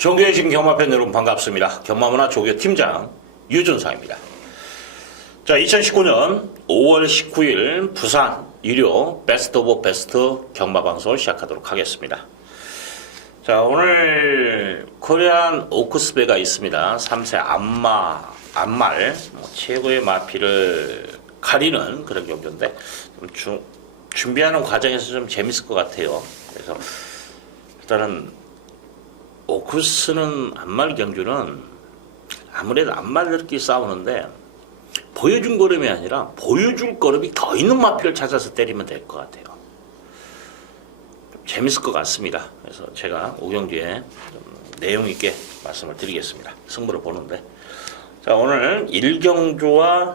종교의 신 경마팬 여러분 반갑습니다. 경마문화 조교 팀장 유준상입니다. 자, 2019년 5월 19일 부산 유료 베스트 오브 베스트 경마방송을 시작하도록 하겠습니다. 자, 오늘 코리안 오크스배가 있습니다. 3세 안말 최고의 마피를 가리는 그런 경주인데 준비하는 과정에서 좀 재밌을 것 같아요. 그래서 일단은 오크스는 안말 경주는 아무래도 안말들끼리 싸우는데 보여준 걸음이 아니라 보여줄 걸음이 더 있는 마피를 찾아서 때리면 될 것 같아요. 좀 재밌을 것 같습니다. 그래서 제가 오경주에 내용 있게 말씀을 드리겠습니다. 승부를 보는데, 자, 오늘 1경주와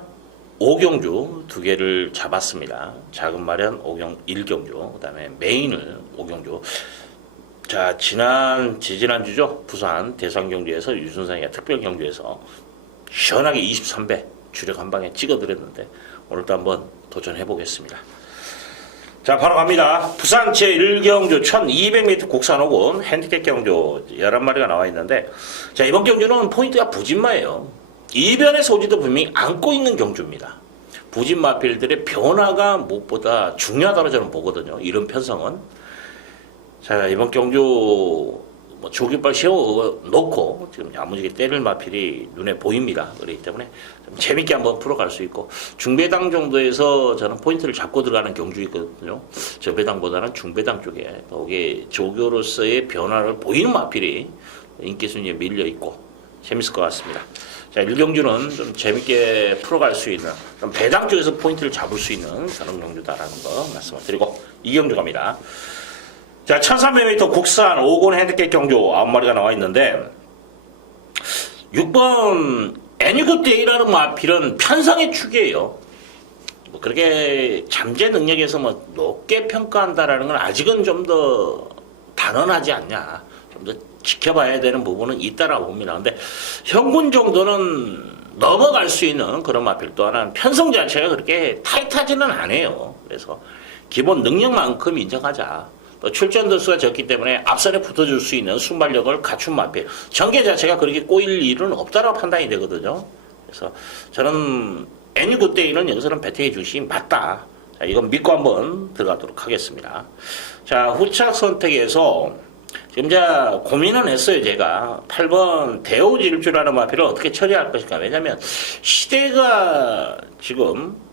5경주 두 개를 잡았습니다. 작은 마련 1경주, 그 다음에 메인을 5경주. 자, 지지난주죠. 부산 대상경주에서 유순상이가 특별경주에서 시원하게 23배 주력 한 방에 찍어드렸는데 오늘도 한번 도전해 보겠습니다. 자, 바로 갑니다. 부산 제1경주 1200m 국산 5군 핸디캡 경주 11마리가 나와 있는데, 자, 이번 경주는 포인트가 부진마예요. 이변의 소지도 분명히 안고 있는 경주입니다. 부진마필들의 변화가 무엇보다 중요하다고 저는 보거든요. 이런 편성은. 자, 이번 경주 조깃발 세워 놓고 지금 야무지게 때릴 마필이 눈에 보입니다. 그렇기 때문에 좀 재밌게 한번 풀어갈 수 있고, 중배당 정도에서 저는 포인트를 잡고 들어가는 경주이거든요. 저배당보다는 중배당 쪽에 거기에 조교로서의 변화를 보이는 마필이 인기 순위에 밀려 있고 재밌을 것 같습니다. 자, 1경주는 좀 재밌게 풀어갈 수 있는, 좀 배당 쪽에서 포인트를 잡을 수 있는 그런 경주다라는 거 말씀을 드리고 2경주 갑니다. 자, 1300m 국산 5군 핸디캡 경주 9마리가 나와 있는데, 6번 애니굿데이라는 마필은 편성의 축이에요. 그렇게 잠재 능력에서 높게 평가한다라는 건 아직은 좀 더 단언하지 않냐. 좀 더 지켜봐야 되는 부분은 있다라고 봅니다. 근데 현군 정도는 넘어갈 수 있는 그런 마필, 또 하나는 편성 자체가 그렇게 타이트하지는 않아요. 그래서 기본 능력만큼 인정하자. 출전 도수가 적기 때문에 앞선에 붙어줄 수 있는 순발력을 갖춘 마필, 전개 자체가 그렇게 꼬일 일은 없다라고 판단이 되거든요. 그래서 저는 애니굿데이는 여기서는 배팅해 주시 맞다. 자, 이건 믿고 한번 들어가도록 하겠습니다. 자, 후착 선택에서 지금 제가 고민은 했어요. 제가 8번 대오질주라는 마필을 어떻게 처리할 것인가. 왜냐하면 시대가 지금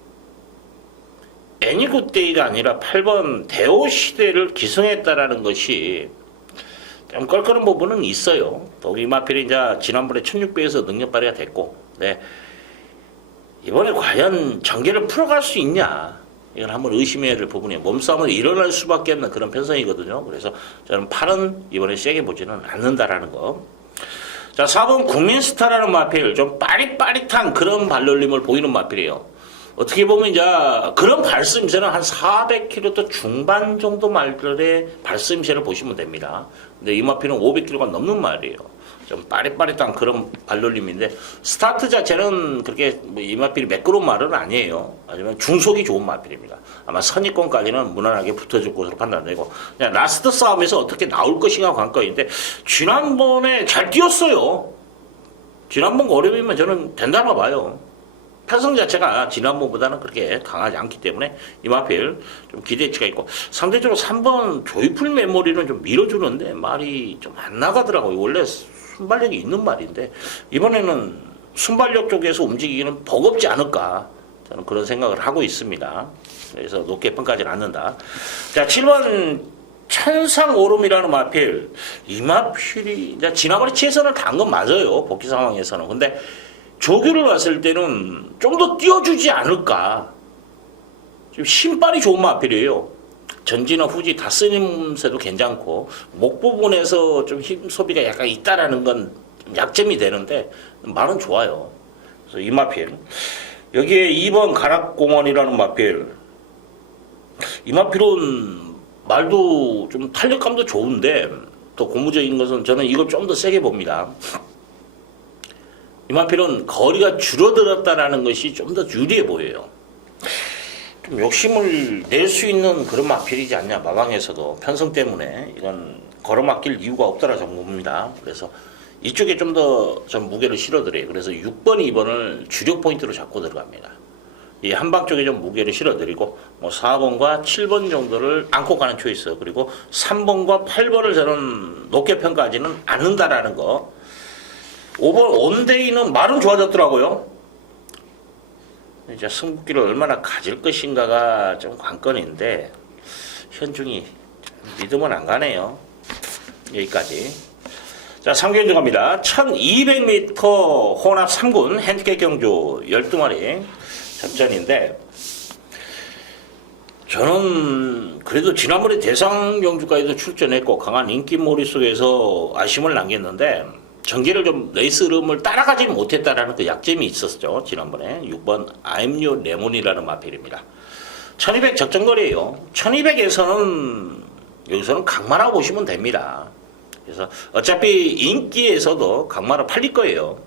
애니굿데이가 아니라 8번 대오 시대를 기승했다라는 것이 좀 껄끄러운 부분은 있어요. 이 마필이 이제 지난번에 1600에서 능력 발휘가 됐고, 네, 이번에 과연 전개를 풀어갈 수 있냐, 이건 한번 의심해야 될 부분이에요. 몸싸움은 일어날 수밖에 없는 그런 편성이거든요. 그래서 저는 8은 이번에 세게 보지는 않는다라는 거. 자, 4번 국민스타라는 마필, 좀 빠릿빠릿한 그런 발놀림을 보이는 마필이에요. 어떻게 보면 이제 그런 발스임새는 한 400km 중반 정도 말들의 발스임새를 보시면 됩니다. 근데 이 마필은 500km가 넘는 말이에요. 좀 빠릿빠릿한 그런 발놀림인데, 스타트 자체는 그렇게 이 마필이 매끄러운 말은 아니에요. 하지만 중속이 좋은 마필입니다. 아마 선입권까지는 무난하게 붙어줄 것으로 판단되고, 그냥 라스트 싸움에서 어떻게 나올 것인가 관건인데, 지난번에 잘 뛰었어요. 지난번 어려움이면 저는 된다고 봐요. 편성 자체가 지난번보다는 그렇게 강하지 않기 때문에 이 마필 좀 기대치가 있고, 상대적으로 3번 조이풀 메모리는 좀 밀어주는데 말이 좀 안 나가더라고요. 원래 순발력이 있는 말인데 이번에는 순발력 쪽에서 움직이기는 버겁지 않을까, 저는 그런 생각을 하고 있습니다. 그래서 높게 평가하지는 않는다. 자, 7번 천상오름이라는 마필, 이 마필이 지난번에 최선을 다한 건 맞아요. 복귀 상황에서는. 근데 조교를 왔을 때는 좀 더 띄워주지 않을까. 지금 신발이 좋은 마필이에요. 전지나 후지 다 쓰임새도 괜찮고, 목 부분에서 좀 힘 소비가 약간 있다라는 건 약점이 되는데 말은 좋아요. 그래서 이 마필. 여기에 2번 가락공원이라는 마필. 이 마필은 말도 좀 탄력감도 좋은데 더 고무적인 것은 저는 이걸 좀 더 세게 봅니다. 이 마필은 거리가 줄어들었다라는 것이 좀 더 유리해 보여요. 좀 욕심을 낼 수 있는 그런 마필이지 않냐. 마방에서도 편성 때문에 이건 걸어막힐 이유가 없다라 정도입니다. 그래서 이쪽에 좀 더 좀 무게를 실어드려요. 그래서 6번, 2번을 주력 포인트로 잡고 들어갑니다. 이 한방 쪽에 좀 무게를 실어드리고 뭐 4번과 7번 정도를 안고 가는 초이스, 그리고 3번과 8번을 저는 높게 평가하지는 않는다라는 거. 5번 온데이는 말은 좋아졌더라고요. 이제 승부기를 얼마나 가질 것인가가 좀 관건인데 현중이 믿으면 안 가네요. 여기까지. 자, 3경주 갑니다. 1200m 혼합 3군 핸디캡 경주 12마리 접전인데, 저는 그래도 지난번에 대상 경주까지도 출전했고 강한 인기몰이 속에서 아쉬움을 남겼는데 전개를 좀 레이스 흐름을 따라가지 못했다라는 그 약점이 있었죠. 지난번에 6번 아임류 레몬이라는 마필입니다. 1200 적정거리예요. 1200에서는 여기서는 강마라고 보시면 됩니다. 그래서 어차피 인기에서도 강마로 팔릴 거예요.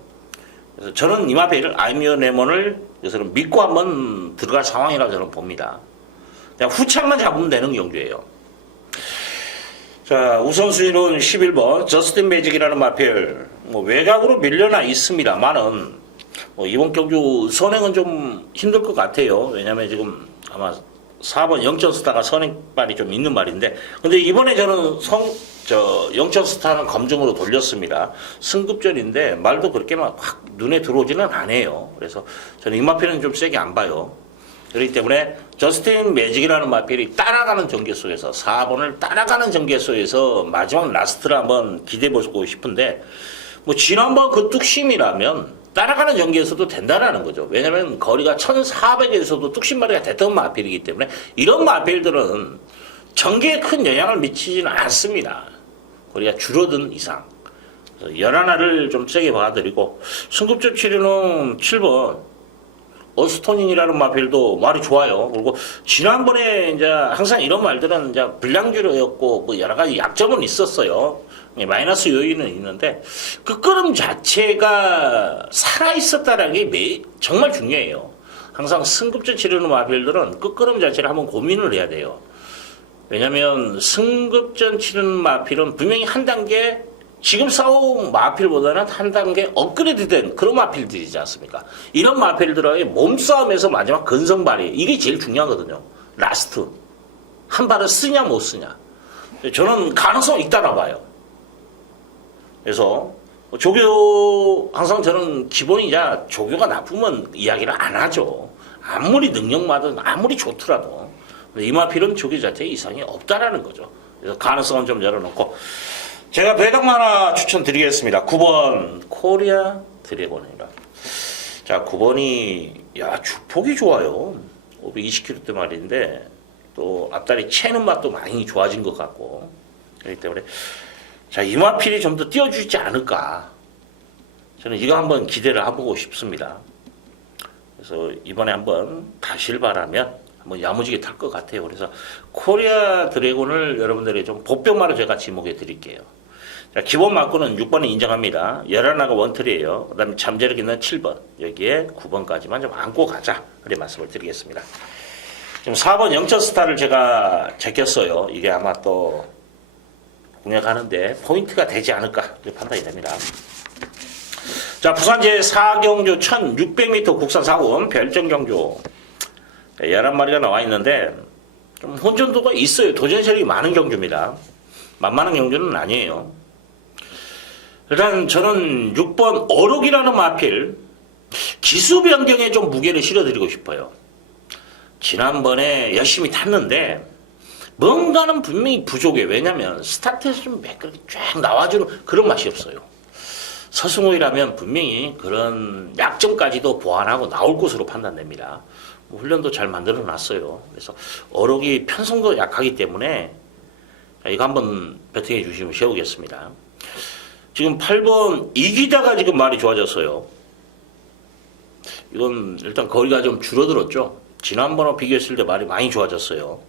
그래서 저는 이 마필 아임류 레몬을 여기서는 믿고 한번 들어갈 상황이라고 저는 봅니다. 그냥 후창만 잡으면 되는 경주예요. 자, 우선순위는 11번 저스틴 매직이라는 마필, 뭐 외곽으로 밀려나 있습니다만은 뭐 이번 경주 선행은 좀 힘들 것 같아요. 왜냐면 지금 아마 4번 영천스타가 선행발이 좀 있는 말인데, 근데 이번에 저는 영천스타는 검증으로 돌렸습니다. 승급전인데 말도 그렇게 막 확 눈에 들어오지는 않아요. 그래서 저는 이 마필은 좀 세게 안 봐요. 그렇기 때문에 저스틴 매직이라는 마필이 따라가는 전개 속에서 4번을 따라가는 전개 속에서 마지막 라스트를 한번 기대해보고 싶은데, 뭐 지난번 그 뚝심이라면 따라가는 전개에서도 된다라는 거죠. 왜냐하면 거리가 1400에서도 뚝심마리가 됐던 마필이기 때문에 이런 마필들은 전개에 큰 영향을 미치지는 않습니다. 거리가 줄어든 이상. 11알을 좀 세게 봐드리고, 승급전 치료는 7번 어스토닝이라는 마필도 말이 좋아요. 그리고 지난번에 이제 항상 이런 말들은 이제 불량주로였고 뭐 여러 가지 약점은 있었어요. 마이너스 요인은 있는데 그 끄름 자체가 살아 있었다라는 게 정말 중요해요. 항상 승급전 치르는 마필들은 그 끄름 자체를 한번 고민을 해야 돼요. 왜냐하면 승급전 치르는 마필은 분명히 한 단계 지금 싸운 마필보다는 한 단계 업그레이드된 그런 마필들이지 않습니까? 이런 마필들의 몸싸움에서 마지막 근성발휘, 이게 제일 중요하거든요. 라스트. 한 발을 쓰냐 못 쓰냐. 저는 가능성 있다고 봐요. 그래서 조교, 항상 저는 기본이자 조교가 나쁘면 이야기를 안 하죠. 아무리 능력마든 아무리 좋더라도. 이 마필은 조교 자체에 이상이 없다라는 거죠. 그래서 가능성은 좀 열어놓고, 제가 배당 하나 추천드리겠습니다. 9번 코리아 드래곤입니다. 자, 9번이 주폭이 좋아요. 520kg대 말인데 또 앞다리 채는 맛도 많이 좋아진 것 같고, 그렇기 때문에 자, 이 마필이 좀 더 띄워주지 않을까. 저는 이거 한번 기대를 해보고 싶습니다. 그래서 이번에 한번 가실 바라면 한번 야무지게 탈 것 같아요. 그래서 코리아 드래곤을 여러분들이 좀 보병마로 제가 지목해 드릴게요. 자, 기본 막구는 6번에 인정합니다. 11하가 원틀이에요. 그 다음에 잠재력 있는 7번. 여기에 9번까지만 좀 안고 가자. 그렇게 말씀을 드리겠습니다. 지금 4번 영천스타를 제가 제꼈어요. 이게 아마 또 공략하는데 포인트가 되지 않을까. 그렇게 판단이 됩니다. 자, 부산 제4경주 1600m 국산 4군 별정경주 11마리가 나와 있는데 좀 혼전도가 있어요. 도전 세력이 많은 경주입니다. 만만한 경주는 아니에요. 일단 저는 6번 어록이라는 마필 기수 변경에 좀 무게를 실어드리고 싶어요. 지난번에 열심히 탔는데 뭔가는 분명히 부족해. 왜냐면 스타트에서 좀 매끄럽게 쫙 나와주는 그런 맛이 없어요. 서승호이라면 분명히 그런 약점까지도 보완하고 나올 것으로 판단됩니다. 뭐 훈련도 잘 만들어 놨어요. 그래서 어록이 편성도 약하기 때문에 이거 한번 배팅해 주시면 세우겠습니다. 지금 8번 이기다가 지금 말이 좋아졌어요. 이건 일단 거리가 좀 줄어들었죠. 지난번하고 비교했을 때 말이 많이 좋아졌어요.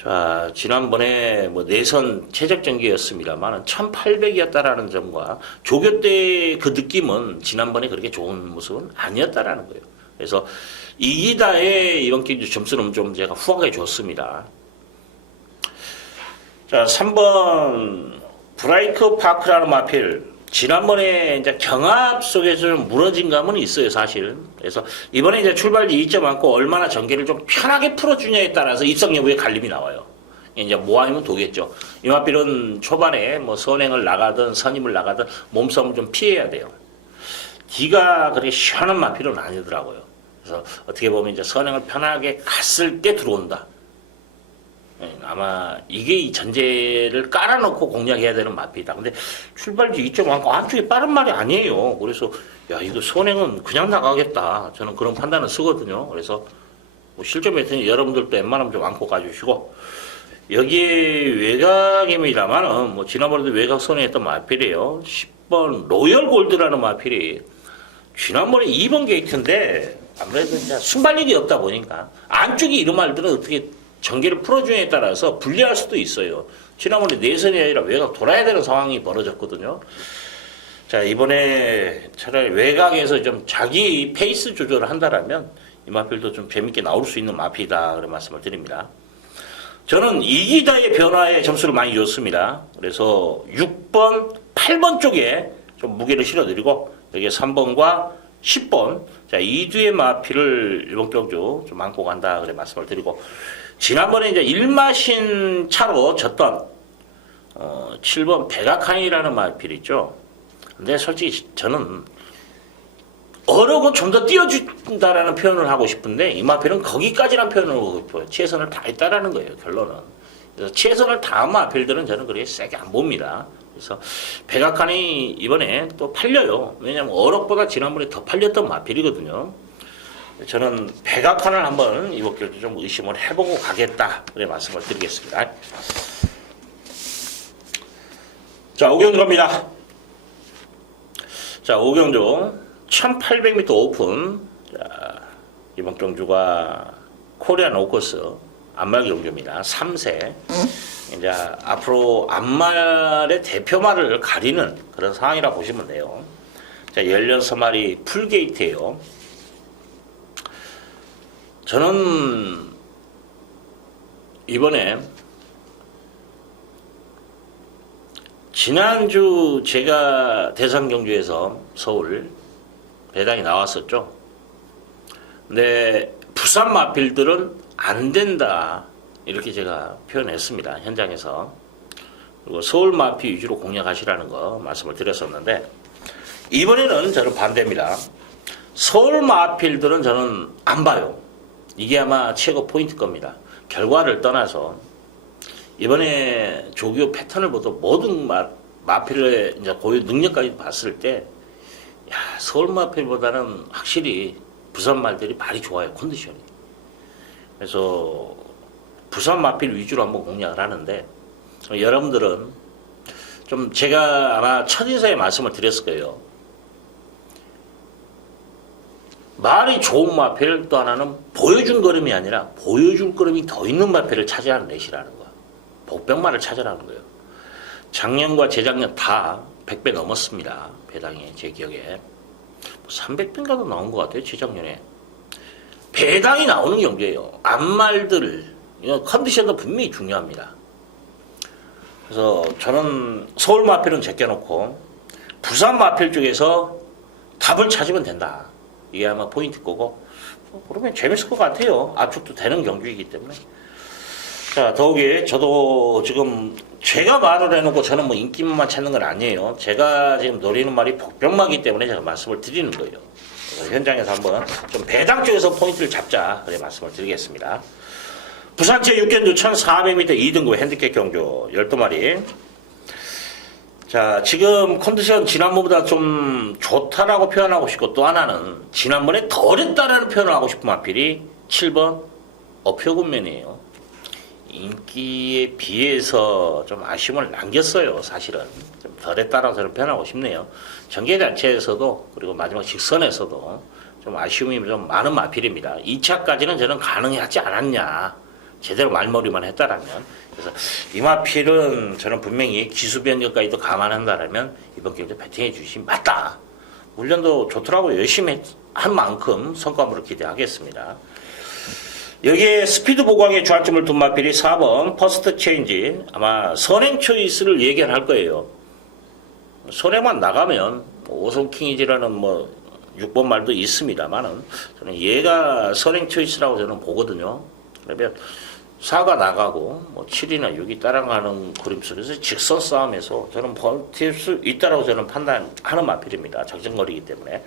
자, 지난번에 뭐 내선 최적 전개였습니다만 1800이었다라는 점과 조교 때 그 느낌은 지난번에 그렇게 좋은 모습은 아니었다라는 거예요. 그래서 이기다의 이번 경주 점수는 좀 제가 후하게 줬습니다. 자, 3번 브라이크 파크라는 마필. 지난번에 이제 경합 속에서 좀 무너진 감은 있어요, 사실. 그래서 이번에 이제 출발지 2.많고 얼마나 전개를 좀 편하게 풀어주냐에 따라서 입성 여부에 갈림이 나와요. 이제 뭐 아니면 도겠죠. 이 마필은 초반에 뭐 선행을 나가든 선임을 나가든 몸싸움을 좀 피해야 돼요. D가 그렇게 시원한 마필은 아니더라고요. 그래서 어떻게 보면 이제 선행을 편하게 갔을 때 들어온다. 아마 이게 이 전제를 깔아놓고 공략해야 되는 마필이다. 근데 출발지 2.1 안쪽이 빠른 말이 아니에요. 그래서 야 이거 선행은 그냥 나가겠다. 저는 그런 판단을 쓰거든요. 그래서 뭐 실전 매트는 여러분들도 웬만하면 좀 안고 가주시고 여기에 외곽입니다만은 뭐 지난번에도 외곽 선행했던 마필이에요. 10번 로열 골드라는 마필이 지난번에 2번 게이트인데 아무래도 이제 순발력이 없다 보니까 안쪽이 이런 말들은 어떻게 전개를 풀어주냐에 따라서 불리할 수도 있어요. 지난번에 내선이 아니라 외곽 돌아야 되는 상황이 벌어졌거든요. 자, 이번에 차라리 외곽에서 좀 자기 페이스 조절을 한다라면 이 마필도 좀 재밌게 나올 수 있는 마필이다. 그런 말씀을 드립니다. 저는 이기다의 변화에 점수를 많이 줬습니다. 그래서 6번, 8번 쪽에 좀 무게를 실어드리고 여기에 3번과 10번. 자, 이 두의 마필을 이번 경주 좀 안고 간다. 그래 말씀을 드리고 지난번에 이제 1마신 차로 졌던 7번 백악한이라는 마필 있죠. 근데 솔직히 저는 어려고 좀 더 띄워준다라는 표현을 하고 싶은데 이 마필은 거기까지란 표현을 하고 싶어요. 최선을 다했다라는 거예요. 결론은. 그래서 최선을 다한 마필들은 저는 그렇게 세게 안 봅니다. 그래서 백악한이 이번에 또 팔려요. 왜냐하면 어록보다 지난번에 더 팔렸던 마필이거든요. 저는 백악한을 한번 이번 경주 좀 의심을 해보고 가겠다. 그래 말씀을 드리겠습니다. 자, 오경주 갑니다. 자, 오경주 1800m 오픈. 자, 이번 경주가 코리안 오커스 안말 경주입니다. 3세. 이제 앞으로 안말의 대표말을 가리는 그런 상황이라 보시면 돼요. 자, 16마리 풀게이트예요. 저는 이번에 지난주 제가 대상 경주에서 서울 배당이 나왔었죠. 근데 부산 마필들은 안 된다 이렇게 제가 표현했습니다. 현장에서. 그리고 서울 마필 위주로 공략하시라는 거 말씀을 드렸었는데 이번에는 저는 반대입니다. 서울 마필들은 저는 안 봐요. 이게 아마 최고 포인트 겁니다. 결과를 떠나서 이번에 조교 패턴을 보도 모든 마필의 이제 고유 능력까지 봤을 때, 야, 서울 마필보다는 확실히 부산 말들이 많이 좋아요. 컨디션이. 그래서 부산 마필 위주로 한번 공략을 하는데 여러분들은 좀 제가 아마 첫인사에 말씀을 드렸을 거예요. 말이 좋은 마필 또 하나는 보여준 걸음이 아니라 보여줄 걸음이 더 있는 마필을 찾아라는 넷이라는 거야. 복병말을 찾아라는 거예요. 작년과 재작년 다 100배 넘었습니다. 배당이 제 기억에 300배인가도 나온 것 같아요. 재작년에 배당이 나오는 경주예요. 앞말들 컨디션도 분명히 중요합니다. 그래서 저는 서울 마필은 제껴놓고 부산 마필 쪽에서 답을 찾으면 된다. 이게 아마 포인트 거고 그러면 재밌을 것 같아요. 압축도 되는 경주이기 때문에. 자, 더욱이 저도 지금 제가 말을 해놓고 저는 뭐 인기만 찾는 건 아니에요. 제가 지금 노리는 말이 복병마기 때문에 제가 말씀을 드리는 거예요. 그래서 현장에서 한번 좀 배당 쪽에서 포인트를 잡자 그래 말씀을 드리겠습니다. 부산제 6견주 1400m 2등급 핸디캡 경주 12마리. 자, 지금 컨디션 지난번보다 좀 좋다라고 표현하고 싶고 또 하나는 지난번에 덜했다라는 표현을 하고 싶은 마필이 7번 어표군면이에요. 인기에 비해서 좀 아쉬움을 남겼어요. 사실은 좀 덜했다라고 저는 표현하고 싶네요. 전개 자체에서도 그리고 마지막 직선에서도 좀 아쉬움이 좀 많은 마필입니다. 2차까지는 저는 가능하지 않았냐. 제대로 말머리만 했다라면. 그래서 이 마필은 저는 분명히 기수 변경까지도 감안한다라면 이번 경기에 배팅해 주시면 맞다. 훈련도 좋더라고요. 열심히 한 만큼 성과물을 기대하겠습니다. 여기에 스피드 보강에 주안점을 둔 마필이 4번 퍼스트 체인지, 아마 선행 초이스를 예견할 거예요. 선행만 나가면 오성킹이지라는 뭐 6번 말도 있습니다만은 저는 얘가 선행 초이스라고 저는 보거든요. 그러면 4가 나가고 뭐 7이나 6이 따라가는 그림 속에서 직선 싸움에서 저는 버틸 수 있다라고 저는 판단하는 마필입니다. 적정거리이기 때문에.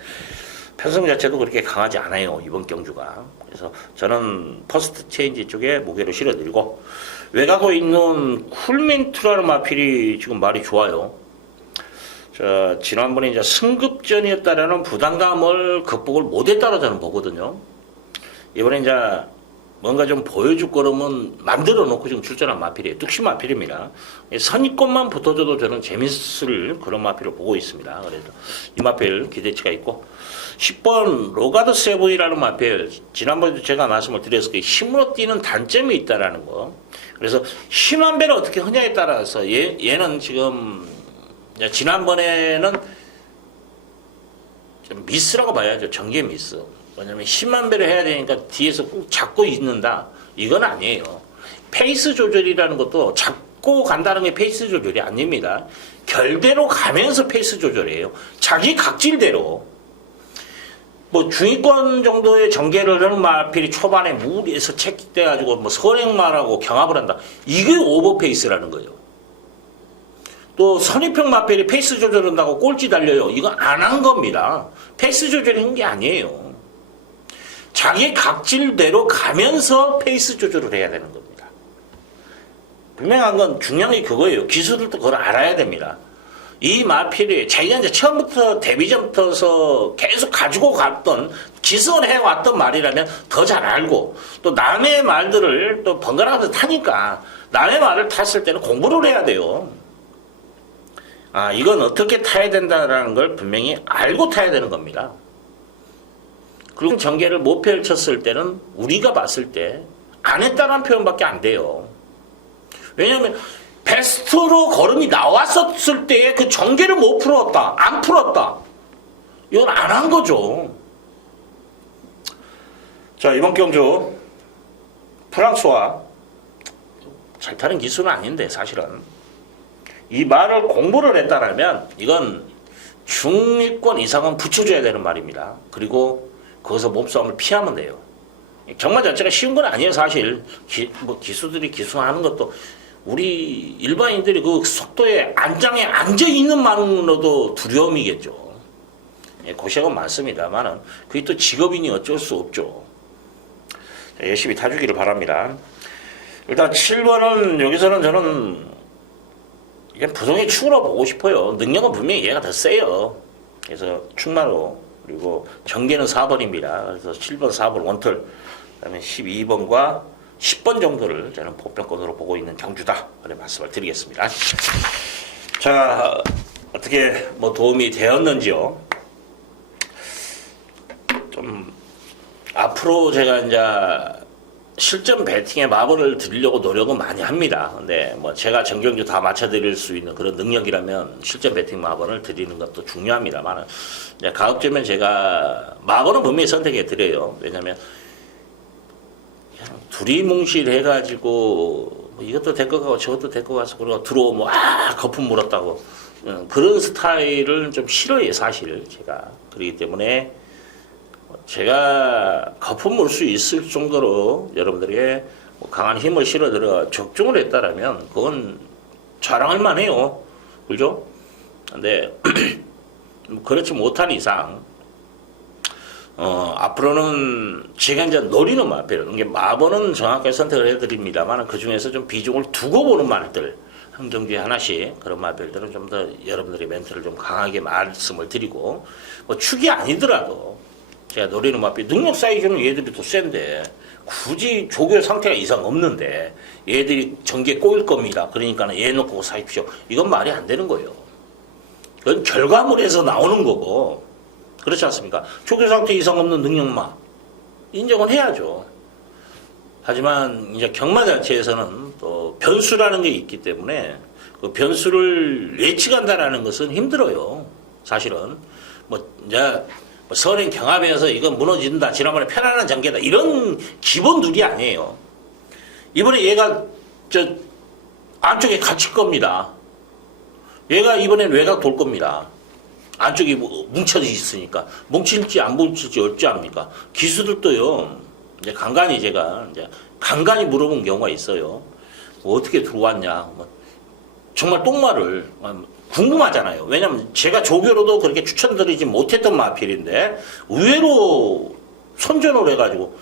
편성 자체도 그렇게 강하지 않아요, 이번 경주가. 그래서 저는 퍼스트 체인지 쪽에 무게를 실어드리고, 외곽에 있는 쿨민투라는 마필이 지금 말이 좋아요. 지난번에 이제 승급전이었다라는 부담감을 극복을 못했다고 저는 보거든요. 이번에 이제 뭔가 좀 보여줄 거라면 만들어 놓고 지금 출전한 마필이에요. 뚝심 마필입니다. 선입권만 붙어줘도 저는 재밌을 그런 마필을 보고 있습니다. 그래서 이 마필 기대치가 있고, 10번 로가드 세븐이라는 마필, 지난번에도 제가 말씀을 드렸을 때 힘으로 뛰는 단점이 있다라는 거. 그래서 힘한 배를 어떻게 하냐에 따라서 얘는 지금 지난번에는 좀 미스라고 봐야죠. 전개 미스. 왜냐면 힘한 배를 해야 되니까 뒤에서 꼭 잡고 있는다. 이건 아니에요. 페이스 조절이라는 것도 잡고 간다는 게 페이스 조절이 아닙니다. 결대로 가면서 페이스 조절이에요. 자기 각질대로. 뭐 중위권 정도의 전개를 하는 마필이 초반에 무리해서 채찍돼가지고 뭐 선행말하고 경합을 한다. 이게 오버페이스라는 거예요. 또 선입형 마필이 페이스 조절한다고 꼴찌 달려요. 이거 안 한 겁니다. 페이스 조절한 게 아니에요. 자기 각질대로 가면서 페이스 조절을 해야 되는 겁니다. 분명한 건 중요한 게 그거예요. 기술들도 그걸 알아야 됩니다. 이 마필이 자기가 이제 처음부터 데뷔전부터서 계속 가지고 갔던 기승을 해왔던 말이라면 더 잘 알고, 또 남의 말들을 또 번갈아가면서 타니까 남의 말을 탔을 때는 공부를 해야 돼요. 아, 이건 어떻게 타야 된다라는 걸 분명히 알고 타야 되는 겁니다. 그리고 전개를 못 펼쳤을 때는 우리가 봤을 때 안 했다는 표현밖에 안 돼요. 왜냐하면 베스트로 걸음이 나왔었을 때에 그 전개를 못 풀었다, 안 풀었다, 이건 안 한 거죠. 자, 이번 경주 프랑스와 잘 타는 기술은 아닌데 사실은 이 말을 공부를 했다라면 이건 중위권 이상은 붙여줘야 되는 말입니다. 그리고 거기서 몸싸움을 피하면 돼요. 경마 자체가 쉬운 건 아니에요. 사실 기수들이 기수하는 것도 우리 일반인들이 그 속도에 안장에 앉아있는 만으로도 두려움이겠죠. 예, 고시학은 많습니다만은 그게 또 직업이니 어쩔 수 없죠. 자, 열심히 타주기를 바랍니다. 일단 7번은 여기서는 저는 이게 부동의 축으로 보고 싶어요. 능력은 분명히 얘가 더 세요. 그래서 축마로, 그리고 전개는 4번입니다. 그래서 7번, 4번 원털, 그다음에 12번과 10번 정도를 저는 보편권으로 보고 있는 경주다. 그런 말씀을 드리겠습니다. 자, 어떻게 뭐 도움이 되었는지요? 좀 앞으로 제가 이제 실전 배팅에 마블을 드리려고 노력은 많이 합니다. 근데 뭐 제가 전경주 다 맞춰드릴 수 있는 그런 능력이라면 실전 배팅 마블을 드리는 것도 중요합니다만, 이제 가급적이면 제가 마블은 분명히 선택해 드려요. 왜냐면 두리뭉실 해가지고 뭐 이것도 될 것 같고 저것도 될 것 같고 그러고 들어오면 거품 물었다고 그런 스타일을 좀 싫어해요. 사실 제가. 그렇기 때문에 제가 거품 물 수 있을 정도로 여러분들에게 강한 힘을 실어들어 적중을 했다라면 그건 자랑할 만해요. 그죠? 근데 그렇지 못한 이상 앞으로는 제가 이제 노리는 마필, 이게 마번은 정확하게 선택을 해드립니다만 그 중에서 좀 비중을 두고 보는 말들, 한 경주에 하나씩 그런 마필들은 좀 더 여러분들의 멘트를 좀 강하게 말씀을 드리고, 뭐 축이 아니더라도 제가 노리는 마필, 능력 사이즈는 얘들이 더 센데 굳이 조교 상태가 이상 없는데 얘들이 전개 꼬일 겁니다. 그러니까 얘 놓고 사십시오. 이건 말이 안 되는 거예요. 그건 결과물에서 나오는 거고, 그렇지 않습니까? 조교 상태 이상 없는 능력마 인정은 해야죠. 하지만 이제 경마 자체에서는 또 변수라는 게 있기 때문에 그 변수를 예측한다라는 것은 힘들어요. 사실은 뭐 이제 뭐 선행 경합에서 이건 무너진다. 지난번에 편안한 전개다. 이런 기본 룰이 아니에요. 이번에 얘가 저 안쪽에 갇힐 겁니다. 얘가 이번엔 외곽 돌 겁니다. 안쪽이 뭉쳐져 있으니까. 뭉칠지 안 뭉칠지 어찌합니까? 기수들도요, 이제 간간히 제가, 이제 간간히 물어본 경우가 있어요. 뭐 어떻게 들어왔냐. 뭐 정말 똥말을 궁금하잖아요. 왜냐면 제가 조교로도 그렇게 추천드리지 못했던 마필인데, 의외로 선전을 해가지고,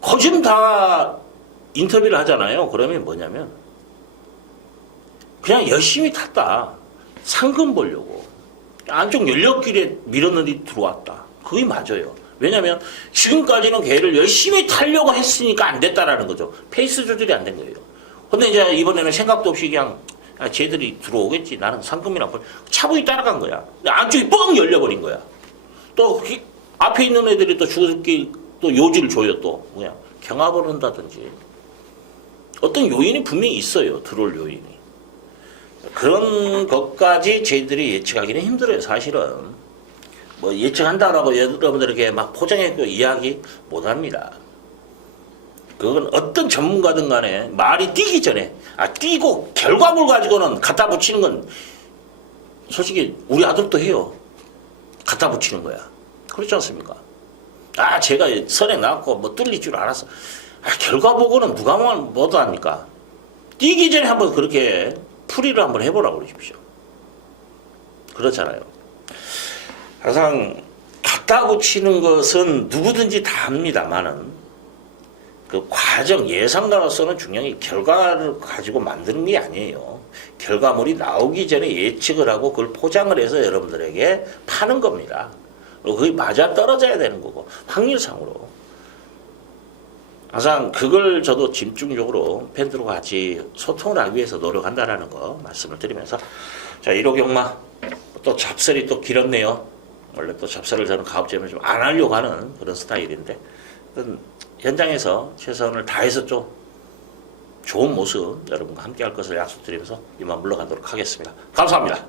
거진 다 인터뷰를 하잖아요. 그러면 뭐냐면, 그냥 열심히 탔다. 상금 보려고. 안쪽 연료길에 밀었는데 들어왔다. 그게 맞아요. 왜냐면 지금까지는 걔를 열심히 타려고 했으니까 안 됐다라는 거죠. 페이스 조절이 안 된 거예요. 근데 이제 이번에는 생각도 없이 그냥 쟤들이 들어오겠지. 나는 상금이나 차분히 따라간 거야. 안쪽이 뻥 열려버린 거야. 또 앞에 있는 애들이 또 죽을기 또 요지를 줘요. 또 그냥 경합을 한다든지 어떤 요인이 분명히 있어요. 들어올 요인이. 그런 것까지 저희들이 예측하기는 힘들어요. 사실은 뭐 예측한다라고 여러분들에게 막 포장해서 이야기 못합니다. 그건 어떤 전문가든 간에 말이 뛰기 전에 뛰고 결과물 가지고는 갖다 붙이는 건 솔직히 우리 아들도 해요. 갖다 붙이는 거야. 그렇지 않습니까? 제가 선에 나왔고 뭐 뚫릴 줄 알았어. 결과 보고는 누가 뭐도 합니까? 뛰기 전에 한번 그렇게 풀이를 한번 해보라고 그러십시오. 그렇잖아요. 항상 갖다 붙이는 것은 누구든지 다 합니다만은 그 과정 예상가로서는 중요한 게 결과를 가지고 만드는 게 아니에요. 결과물이 나오기 전에 예측을 하고 그걸 포장을 해서 여러분들에게 파는 겁니다. 그리고 그게 맞아 떨어져야 되는 거고 확률상으로. 항상 그걸 저도 집중적으로 팬들과 같이 소통을 하기 위해서 노력한다라는 거 말씀을 드리면서 자 1호 경마 또 잡설이 또 길었네요. 원래 또 잡설을 저는 가급적이면 좀 안 하려고 하는 그런 스타일인데 현장에서 최선을 다해서 좀 좋은 모습 여러분과 함께 할 것을 약속드리면서 이만 물러가도록 하겠습니다. 감사합니다.